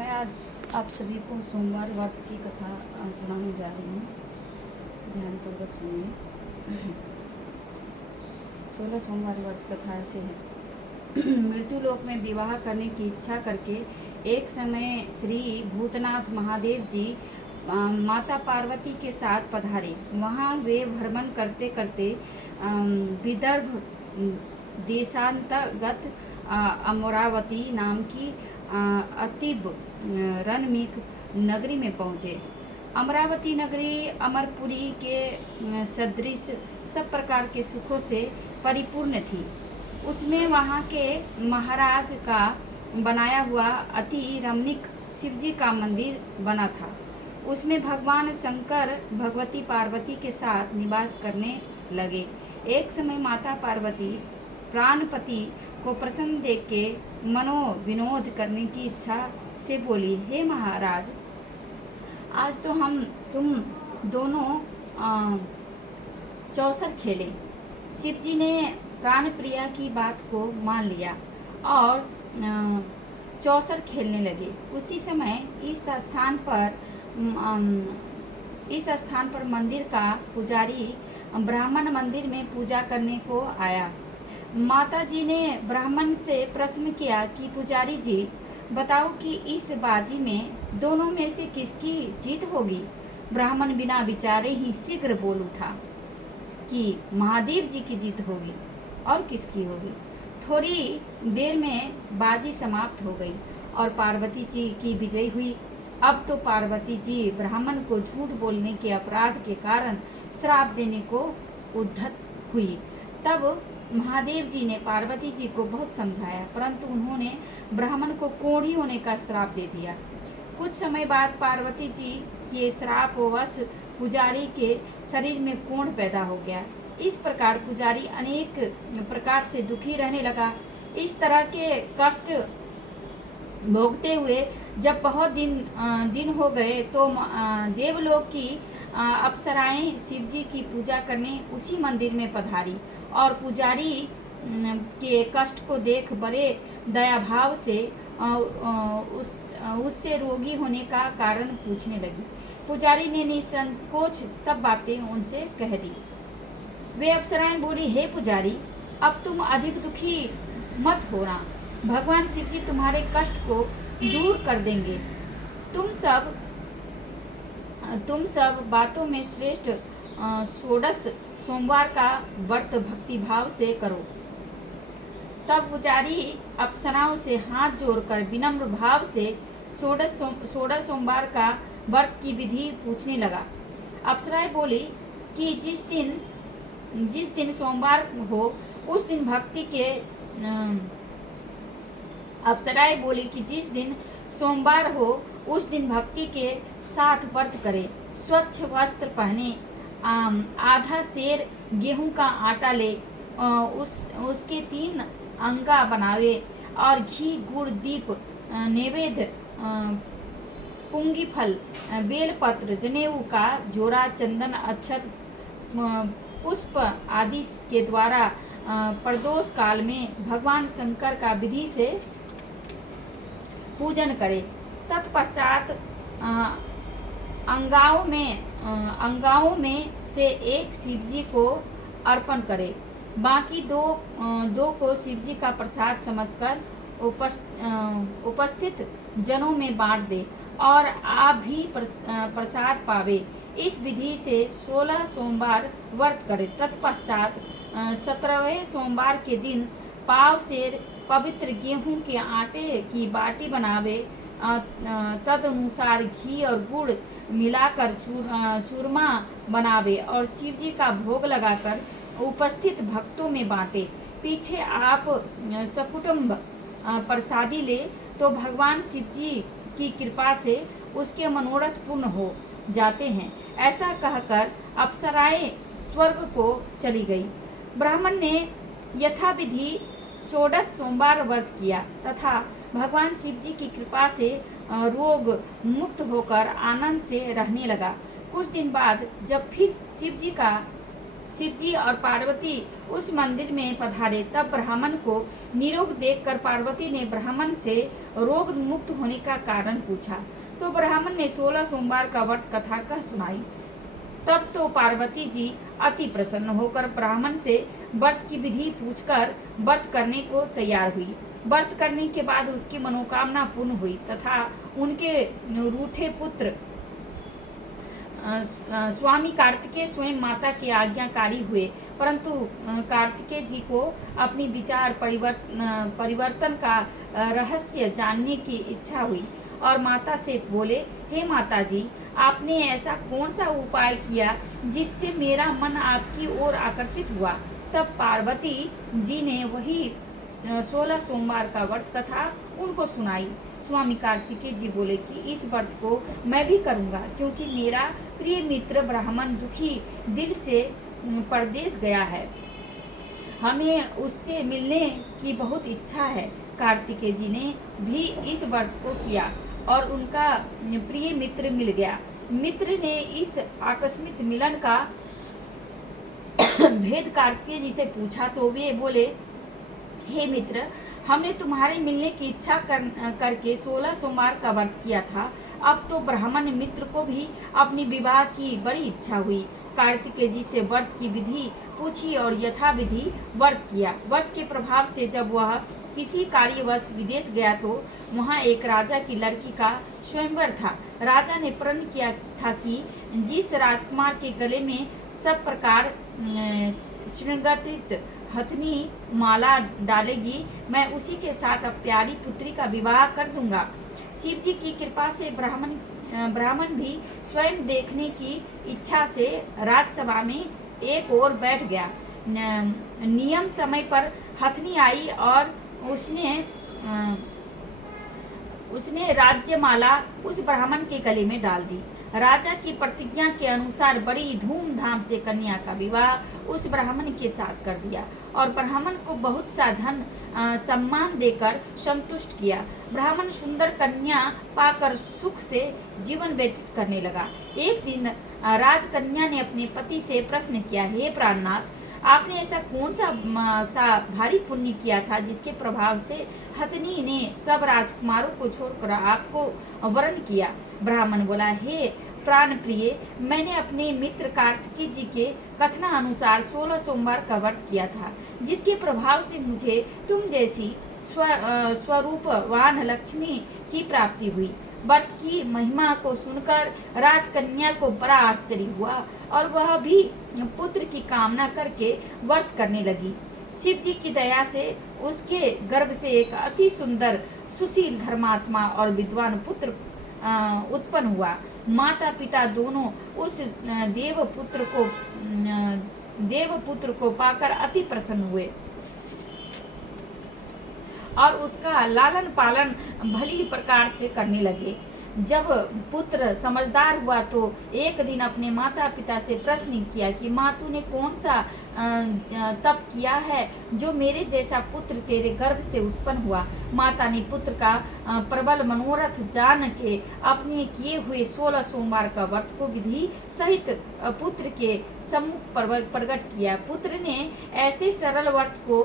मैं आज आप सभी को सोमवार व्रत की कथा सुनाने जा रही हूँ। ध्यानपूर्वक सुनिए। 16 सोमवार व्रत कथा ऐसे है। मृत्यु लोक में विवाह करने की इच्छा करके एक समय श्री भूतनाथ महादेव जी माता पार्वती के साथ पधारे। वहाँ वे भ्रमण करते करते विदर्भ देशांतर्गत अमरावती नाम की अतीब रणमीक नगरी में पहुँचे। अमरावती नगरी अमरपुरी के सदृश सब प्रकार के सुखों से परिपूर्ण थी। उसमें वहाँ के महाराज का बनाया हुआ अति रमणीक शिवजी का मंदिर बना था। उसमें भगवान शंकर भगवती पार्वती के साथ निवास करने लगे। एक समय माता पार्वती प्राणपति को प्रसन्न देख के मनोविनोद करने की इच्छा से बोली, हे महाराज, आज तो तुम दोनों चौसर खेले। शिवजी ने प्राण प्रिया की बात को मान लिया और चौसर खेलने लगे। उसी समय इस स्थान पर मंदिर का पुजारी ब्राह्मण मंदिर में पूजा करने को आया। माता जी ने ब्राह्मण से प्रश्न किया कि पुजारी जी, बताओ कि इस बाजी में दोनों में से किसकी जीत होगी। ब्राह्मण बिना विचारे ही शीघ्र बोल उठा कि महादेव जी की जीत होगी। और किसकी होगी? थोड़ी देर में बाजी समाप्त हो गई और पार्वती जी की विजय हुई। अब तो पार्वती जी ब्राह्मण को झूठ बोलने के अपराध के कारण श्राप देने को उद्धत हुई। तब महादेव जी ने पार्वती जी को बहुत समझाया, परंतु उन्होंने ब्राह्मण को कोढ़ी होने का श्राप दे दिया। कुछ समय बाद पार्वती जी के श्रापवश पुजारी के शरीर में कोढ़ पैदा हो गया। इस प्रकार पुजारी अनेक प्रकार से दुखी रहने लगा। इस तरह के कष्ट भोगते हुए जब बहुत दिन हो गए तो देवलोक की अप्सराएं शिवजी की पूजा करने उसी मंदिर में पधारी और पुजारी के कष्ट को देख बड़े दयाभाव से उससे रोगी होने का कारण पूछने लगी। पुजारी ने निसंकोच सब बातें उनसे कह दी। वे अप्सराएं बोली, हे पुजारी, अब तुम अधिक दुखी मत होना। भगवान शिवजी तुम्हारे कष्ट को दूर कर देंगे। तुम सब बातों में श्रेष्ठ 16 सोमवार का व्रत भक्ति भाव से करो। तब पुजारी अप्सराओं से हाथ जोड़कर विनम्र भाव से 16 सोमवार का व्रत की विधि पूछने लगा। अप्सराएं बोली कि जिस दिन सोमवार हो उस दिन भक्ति के अप्सराएं बोली कि जिस दिन सोमवार हो उस दिन भक्ति के साथ व्रत करे। स्वच्छ वस्त्र पहने, आधा सेर गेहूं का आटा ले, उसके 3 अंगा बनावे और घी गुड़ दीप नैवेद्य पुंगी फल बेलपत्र जनेऊ का जोड़ा चंदन अक्षत पुष्प आदि के द्वारा प्रदोष काल में भगवान शंकर का विधि से पूजन करे। तत्पश्चात अंगाओं में से एक शिवजी को अर्पण करे। बाकी दो को शिवजी का प्रसाद समझकर उपस्थित जनों में बांट दे और आप भी प्रसाद पावे। इस विधि से 16 सोमवार व्रत करे। तत्पश्चात 17वें सोमवार के दिन पाव सेर पवित्र गेहूं के आटे की बाटी बनावे। तदनुसार घी और गुड़ मिलाकर चूरमा बनावे और शिवजी का भोग लगाकर उपस्थित भक्तों में बांटे। पीछे आप सकुटुंब प्रसादी ले तो भगवान शिवजी की कृपा से उसके मनोरथ पूर्ण हो जाते हैं। ऐसा कहकर अप्सराएं स्वर्ग को चली गई। ब्राह्मण ने यथाविधि 16 सोमवार व्रत किया तथा भगवान शिवजी की कृपा से रोग मुक्त होकर आनंद से रहने लगा। कुछ दिन बाद जब फिर शिवजी का शिव जी और पार्वती उस मंदिर में पधारे। तब ब्राह्मण को निरोग देखकर पार्वती ने ब्राह्मण से रोग मुक्त होने का कारण पूछा। तो ब्राह्मण ने 16 सोमवार का व्रत कथा कह सुनाई। तब तो पार्वती जी अति प्रसन्न होकर ब्राह्मण से व्रत की विधि पूछकर व्रत करने को तैयार हुई। व्रत करने के बाद उसकी मनोकामना पूर्ण हुई तथा उनके रूठे पुत्र स्वामी कार्तिकेय स्वयं माता के आज्ञाकारी हुए, परंतु कार्तिकेय जी को अपनी विचार परिवर्तन का रहस्य जानने की इच्छा हुई और माता से बोले, हे माता जी, आपने ऐसा कौन सा उपाय किया जिससे मेरा मन आपकी ओर आकर्षित हुआ। तब पार्वती जी ने वही 16 सोमवार का व्रत कथा उनको सुनाई। स्वामी कार्तिकेय जी बोले कि इस व्रत को मैं भी करूंगा, क्योंकि मेरा प्रिय मित्र ब्राह्मण दुखी दिल से परदेश गया है, हमें उससे मिलने की बहुत इच्छा है। कार्तिकेय जी ने भी इस व्रत को किया और उनका प्रिय मित्र मिल गया। मित्र ने इस आकस्मिक मिलन का भेद कार्तिकेय जी से पूछा तो वे बोले, हे मित्र, हमने तुम्हारे मिलने की इच्छा करके 16 सोमवार का व्रत किया था। अब तो ब्राह्मण मित्र को भी अपनी विवाह की बड़ी इच्छा हुई। कार्तिकेय जी से व्रत की विधि पूछी और यथाविधि व्रत किया। व्रत के प्रभाव से जब वह किसी कार्यवश विदेश गया तो वहाँ एक राजा की लड़की का स्वयंवर था। राजा ने प्रण किया था कि जिस राजकुमार के गले में सब प्रकार श्रृंगारित हथनी माला डालेगी, मैं उसी के साथ अब प्यारी पुत्री का विवाह कर दूंगा। शिव जी की कृपा से ब्राह्मण भी स्वयं देखने की इच्छा से राजसभा में एक ओर बैठ गया। नियम समय पर हथनी आई और उसने राज्यमाला उस ब्राह्मण के गले में डाल दी। राजा की प्रतिज्ञा के अनुसार बड़ी धूमधाम से कन्या का विवाह उस ब्राह्मण के साथ कर दिया और ब्राह्मण को बहुत सा धन सम्मान देकर संतुष्ट किया। ब्राह्मण सुंदर कन्या पाकर सुख से जीवन व्यतीत करने लगा। एक दिन राजकन्या ने अपने पति से प्रश्न किया, हे प्राणनाथ, आपने ऐसा कौन सा भारी पुण्य किया था जिसके प्रभाव से हथनी ने सब राजकुमारों को छोड़कर आपको वरण किया। ब्राह्मण बोला, हे प्राण प्रिय, मैंने अपने मित्र कार्तिकेय जी के कथनानुसार 16 सोमवार का व्रत किया था, जिसके प्रभाव से मुझे तुम जैसी स्वरूपवान लक्ष्मी की प्राप्ति हुई। व्रत की महिमा को सुनकर राजकन्या को बड़ा आश्चर्य हुआ और वह भी पुत्र की कामना करके व्रत करने लगी। शिव जी की दया से उसके गर्भ से एक अति सुंदर सुशील धर्मात्मा और विद्वान पुत्र उत्पन्न हुआ। माता पिता दोनों उस देवपुत्र को पाकर अति प्रसन्न हुए और उसका लालन पालन भली प्रकार से करने लगे। जब पुत्र समझदार हुआ तो एक दिन अपने माता पिता से प्रश्न किया कि माँ, तूने कौन सा तप किया है जो मेरे जैसा पुत्र तेरे गर्भ से उत्पन्न हुआ। माता ने पुत्र का प्रबल मनोरथ जान के अपने किए हुए 16 सोमवार का व्रत को विधि सहित पुत्र के सम्मुख प्रकट किया। पुत्र ने ऐसे सरल व्रत को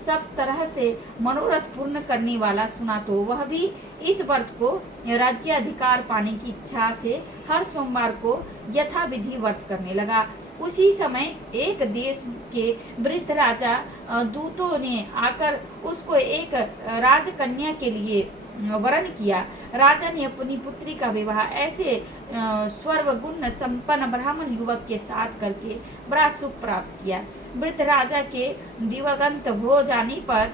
सब तरह से मनोरथ पूर्ण करने वाला सुना तो वह भी इस व्रत को राज्य अधिकार पाने की इच्छा से हर सोमवार को यथाविधि व्रत करने लगा। उसी समय एक देश के वृद्ध राजा दूतों ने आकर उसको एक राजकन्या के लिए वरण किया। राजा ने अपनी पुत्री का विवाह ऐसे सर्वगुण संपन्न ब्राह्मण युवक के साथ करके बड़ा सुख प्राप्त किया। वृद्ध राजा के दिवंगत हो जाने पर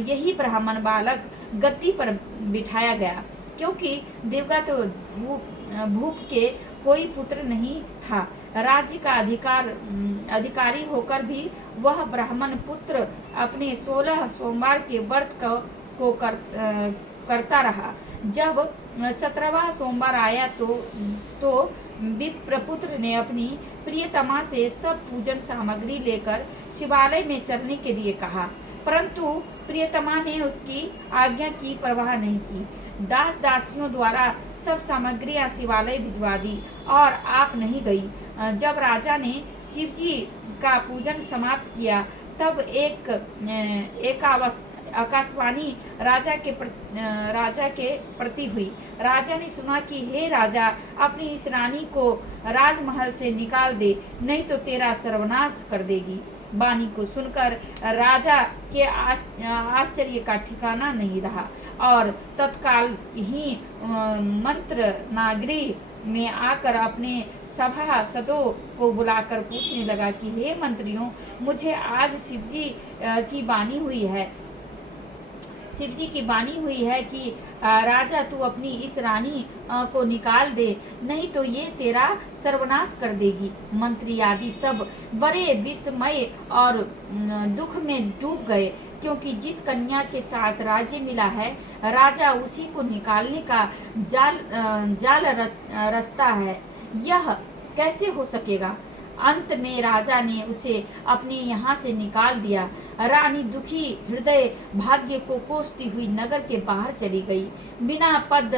यही ब्राह्मण बालक गद्दी पर बिठाया गया, क्योंकि दिवंगत भूप के कोई पुत्र नहीं था। राज्य का अधिकारी होकर भी वह ब्राह्मण पुत्र अपने 16 सोमवार के व्रत को करता रहा। जब 17वां सोमवार आया तो विप्रपुत्र ने अपनी प्रियतमा से सब पूजन सामग्री लेकर शिवालय में चलने के लिए कहा, परंतु प्रियतमा ने उसकी आज्ञा की परवाह नहीं की। दास दासियों द्वारा सब सामग्रियां शिवालय भिजवा दी और आप नहीं गई। जब राजा ने शिव जी का पूजन समाप्त किया तब एक आकाशवाणी राजा के प्रति हुई। राजा ने सुना कि हे राजा, अपनी इस रानी को राजमहल से निकाल दे, नहीं तो तेरा सर्वनाश कर देगी। वाणी को सुनकर राजा के आश्चर्य का ठिकाना नहीं रहा और तत्काल ही मंत्र नागरी में आकर अपने सभासदों को बुलाकर पूछने लगा कि हे मंत्रियों, मुझे आज शिवजी की वाणी हुई है कि राजा तू अपनी इस रानी को निकाल दे, नहीं तो ये तेरा सर्वनाश कर देगी। मंत्री आदि सब बड़े विस्मय और दुख में डूब गए, क्योंकि जिस कन्या के साथ राज्य मिला है राजा उसी को निकालने का जाल रचता है, यह कैसे हो सकेगा। अंत में राजा ने उसे अपने यहाँ से निकाल दिया। रानी दुखी हृदय भाग्य को कोसती हुई नगर के बाहर चली गई। बिना पद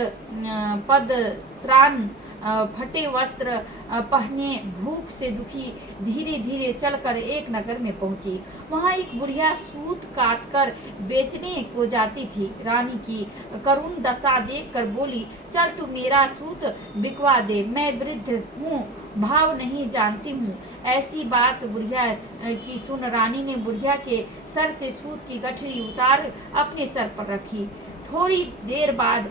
त्राण फटे वस्त्र पहने भूख से दुखी धीरे धीरे चलकर एक नगर में पहुंची। वहां एक बुढ़िया सूत काटकर बेचने को जाती थी। रानी की करुण दशा देखकर बोली, चल तू मेरा सूत बिकवा दे, मैं वृद्ध हूँ, भाव नहीं जानती हूँ। ऐसी बात बुढ़िया की सुन रानी ने बुढ़िया के सर से सूत की गठरी उतार अपने सर पर रखी। थोड़ी देर बाद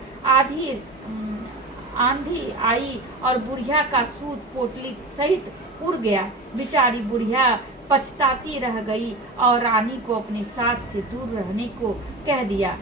आंधी आई और बुढ़िया का सूत पोटली सहित उड़ गया। बेचारी बुढ़िया पछताती रह गई और रानी को अपने साथ से दूर रहने को कह दिया।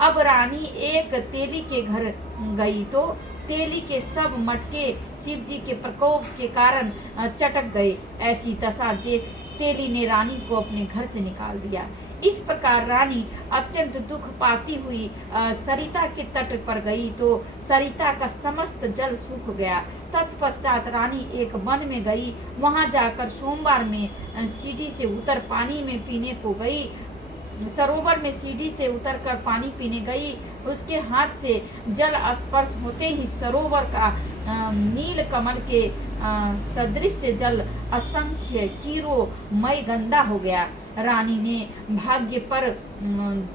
अब रानी एक तेली के घर गई तो तेली के सब मटके शिवजी के प्रकोप के कारण चटक गए। ऐसी दशा देख तेली ने रानी को अपने घर से निकाल दिया। इस प्रकार रानी अत्यंत दुख पाती हुई सरिता के तट पर गई तो सरिता का समस्त जल सूख गया। तत्पश्चात रानी एक वन में गई। वहां जाकर सोमवार में सीढ़ी से उतर पानी में पीने को गई। सरोवर में सीढ़ी से उतरकर पानी पीने गई। उसके हाथ से जल स्पर्श होते ही सरोवर का नील कमल के सदृश जल असंख्य कीड़ों मय गंदा हो गया। रानी ने भाग्य पर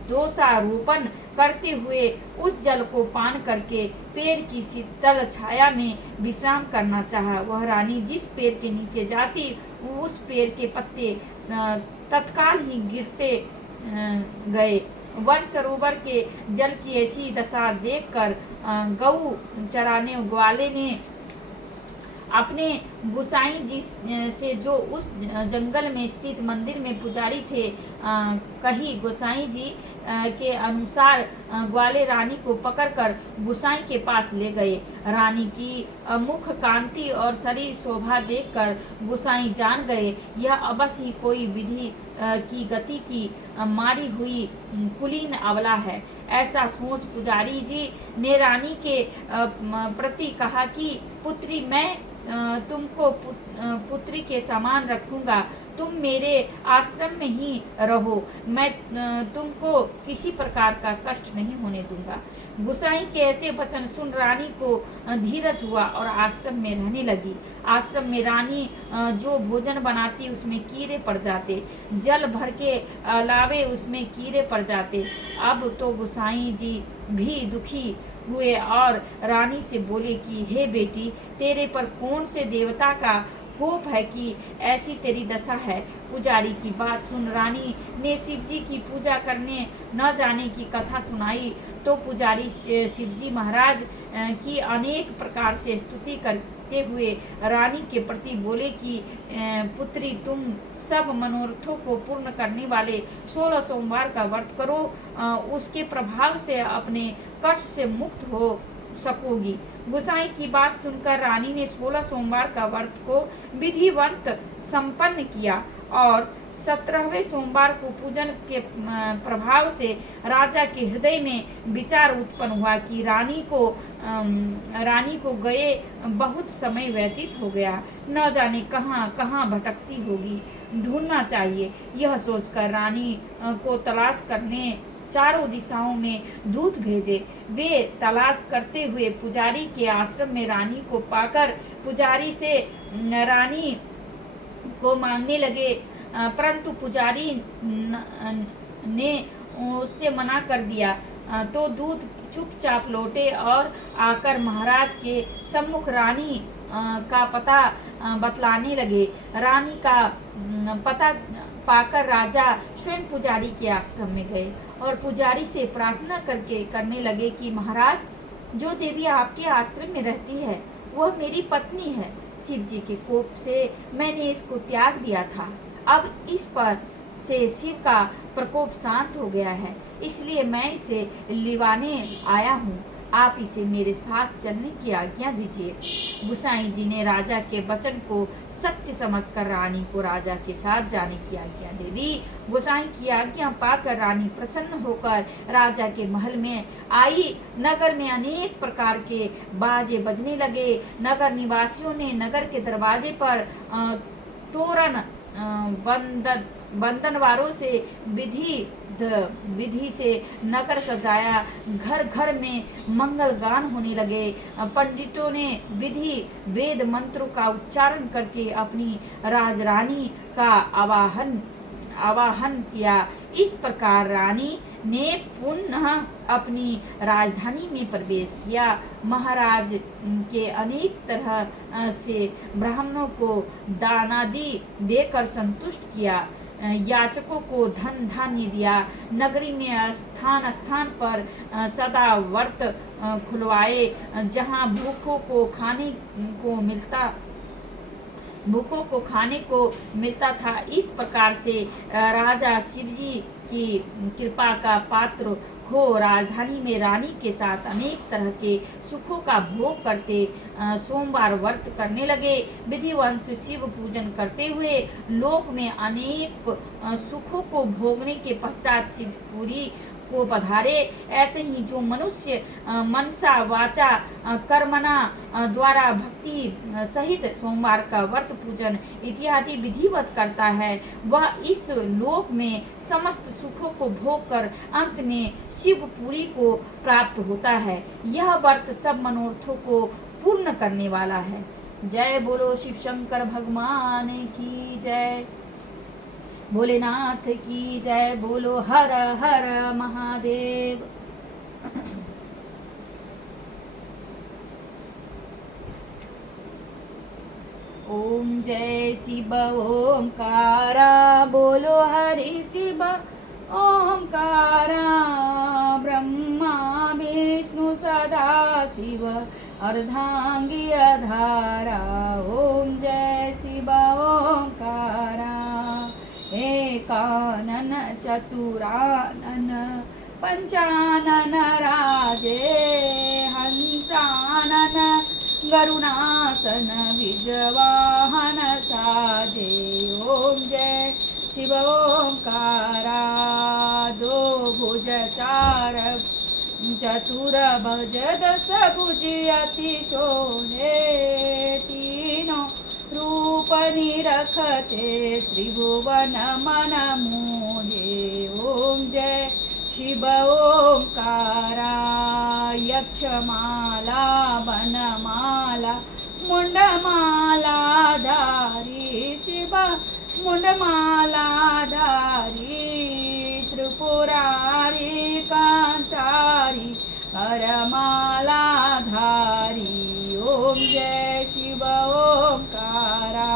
दोषारोपण करते हुए उस जल को पान करके पेड़ की शीतल छाया में विश्राम करना चाहा। वह रानी जिस पेड़ के नीचे जाती उस पेड़ के पत्ते तत्काल ही गिरते गए। वन सरोवर के जल की ऐसी दशा देखकर गऊ चराने वाले ने अपने गुसाई जी से, जो उस जंगल में स्थित मंदिर में पुजारी थे, कही गोसाई जी के अनुसार ग्वाले रानी को पकड़कर गुसाई के पास ले गए। रानी की मुख कांति और शरीर शोभा देखकर गुसाई जान गए यह अवश्य ही कोई विधि की गति की मारी हुई कुलीन अबला है। ऐसा सोच पुजारी जी ने रानी के प्रति कहा कि पुत्री, मैं तुमको पुत्री के समान रखूंगा, तुम मेरे आश्रम में ही रहो, मैं तुमको किसी प्रकार का कष्ट नहीं होने दूंगा। गुसाई के ऐसे वचन सुन रानी को धीरज हुआ और आश्रम में रहने लगी। आश्रम में रानी जो भोजन बनाती उसमें कीड़े पड़ जाते, जल भर के लावे उसमें कीड़े पड़ जाते। अब तो गुसाई जी भी दुखी हुए और रानी से बोले कि हे बेटी, तेरे पर कौन से देवता का कोप है कि ऐसी तेरी दशा है। पुजारी की बात सुन रानी ने शिवजी की पूजा करने न जाने की कथा सुनाई तो पुजारी शिवजी महाराज की अनेक प्रकार से स्तुति करते हुए रानी के प्रति बोले कि पुत्री, तुम सब मनोरथों को पूर्ण करने वाले 16 सोमवार का व्रत करो, उसके प्रभाव से अपने कष्ट से मुक्त हो सकोगी। गुसाई की बात सुनकर रानी ने 16 सोमवार का व्रत को विधिवत संपन्न किया और 17वें सोमवार को पूजन के प्रभाव से राजा के हृदय में विचार उत्पन्न हुआ कि रानी को गए बहुत समय व्यतीत हो गया, न जाने कहाँ कहाँ भटकती होगी, ढूंढना चाहिए। यह सोचकर रानी को तलाश करने चारों दिशाओं में दूत भेजे। वे तलाश करते हुए पुजारी के आश्रम में रानी को पाकर पुजारी से रानी को मांगने लगे, परंतु पुजारी ने उससे मना कर दिया। तो दूत चुपचाप लौटे और आकर महाराज के सम्मुख रानी का पता बतलाने लगे। रानी का पता पाकर राजा स्वयं पुजारी के आश्रम में गए और पुजारी से प्रार्थना करने लगे कि महाराज, जो देवी आपके आश्रम में रहती है वह मेरी पत्नी है। शिव जी के कोप से मैंने इसको त्याग दिया था। अब इस पर से शिव का प्रकोप शांत हो गया है, इसलिए मैं इसे लिवाने आया हूँ। आप इसे मेरे साथ चलने की आज्ञा दीजिए। गुसाई जी ने राजा के वचन को सत्य समझकर रानी को राजा के साथ जाने की आज्ञा दे दी। गोसाई की आज्ञा पाकर रानी प्रसन्न होकर राजा के महल में आई। नगर में अनेक प्रकार के बाजे बजने लगे। नगर निवासियों ने नगर के दरवाजे पर तोरण बंधनवारों से विधि से नगर सजाया। घर घर में मंगल गान होने लगे। पंडितों ने विधि वेद मंत्रों का उच्चारण करके अपनी राजरानी का आवाहन किया। इस प्रकार रानी ने पुनः अपनी राजधानी में प्रवेश किया। महाराज के अनेक तरह से ब्राह्मणों को दानादि देकर संतुष्ट किया। याचकों को धन धान्य दिया। नगरी में स्थान स्थान पर सदा व्रत खुलवाए, जहाँ भूखों को खाने को मिलता था। इस प्रकार से राजा शिवजी की कृपा का पात्र हो राजधानी में रानी के साथ अनेक तरह के सुखों का भोग करते सोमवार व्रत करने लगे। विधिवंश शिव पूजन करते हुए लोक में अनेक सुखों को भोगने के पश्चात शिवपुरी को पधारे। ऐसे ही जो मनुष्य मनसा वाचा कर्मणा द्वारा भक्ति सहित सोमवार का व्रत पूजन इत्यादि विधिवत करता है, वह इस लोक में समस्त सुखों को भोग कर अंत में शिवपुरी को प्राप्त होता है। यह व्रत सब मनोरथों को पूर्ण करने वाला है। जय बोलो शिव शंकर भगवान की जय। भोलेनाथ की जय। बोलो हर हर महादेव। ओम जय शिव ओमकारा। बोलो हरि शिव ओमकारा। ब्रह्मा विष्णु सदा शिव अर्धांगी अधारा। ओम जय शिव ओमकारा। एकानन चतुरानन पंचानन राजे। हंसानन गरुणासन विजवाहन साजे। ओम जय शिव ओंकारा। दो भुज चार चतुर भुज दस भुज अति शोभे। तीनों रूप निरखते त्रिभुवन मन मोहे। ओम जय शिव ओंकारा। यक्षमाला वनमाला मुंडमाला धारी। शिव मुंडमाला धारी। त्रिपुरारी कांचारी करमाला धारी। ओम जय शिव ओंकारा।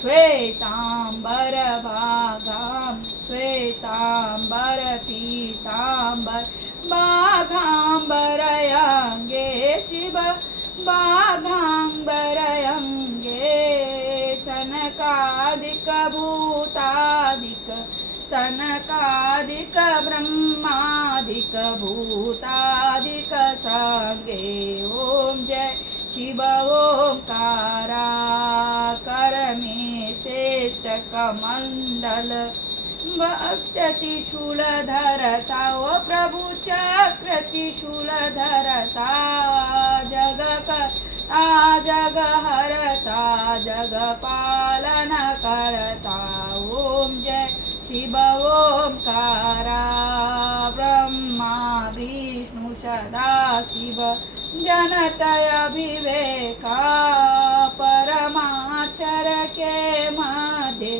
श्वेतांबर भागाम श्वेतांबर पीतांबर बाघांबर अंगे। शिव बाघांबर अंगे। सनकादिक भूतादिक सनकादिक ब्रह्मादिक भूतादिक संगे। ओम जय शिव ओंकारा। कर में श्रेष्ठ कमंडल भक्त त्रिशूल धरता। ओ प्रभु चक्र त्रिशूल धरता। जग करता जग हरता जग पालन करता। ओम जय शिव ओंकारा। विष्णु सदा शिव जनतय विवेका परमाक्षर के मध्य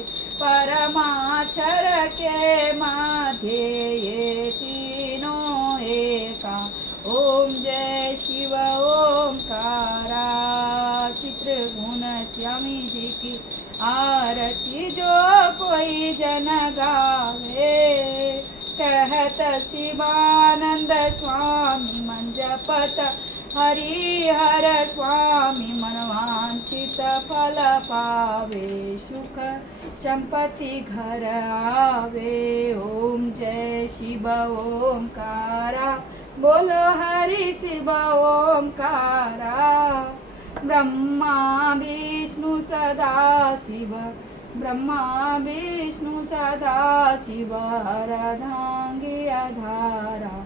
परमाक्षर के मध्य ये तीनों एका ओम जय शिव ओमकारा चित्र गुण श्यामी जी की आरती जो कोई जन गावे कहत शिवानंद स्वामी मन जपत हरिहर स्वामी मनवांछित फल पावे सुख संपत्ति घर आवे ओम जय शिव ओमकारा बोलो हरि शिव ओमकारा ब्रह्मा विष्णु सदा शिव ब्रह्मा विष्णु सदा शिव अर्धांगी आधारा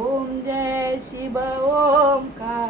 ओम जय शिव ओमकारा।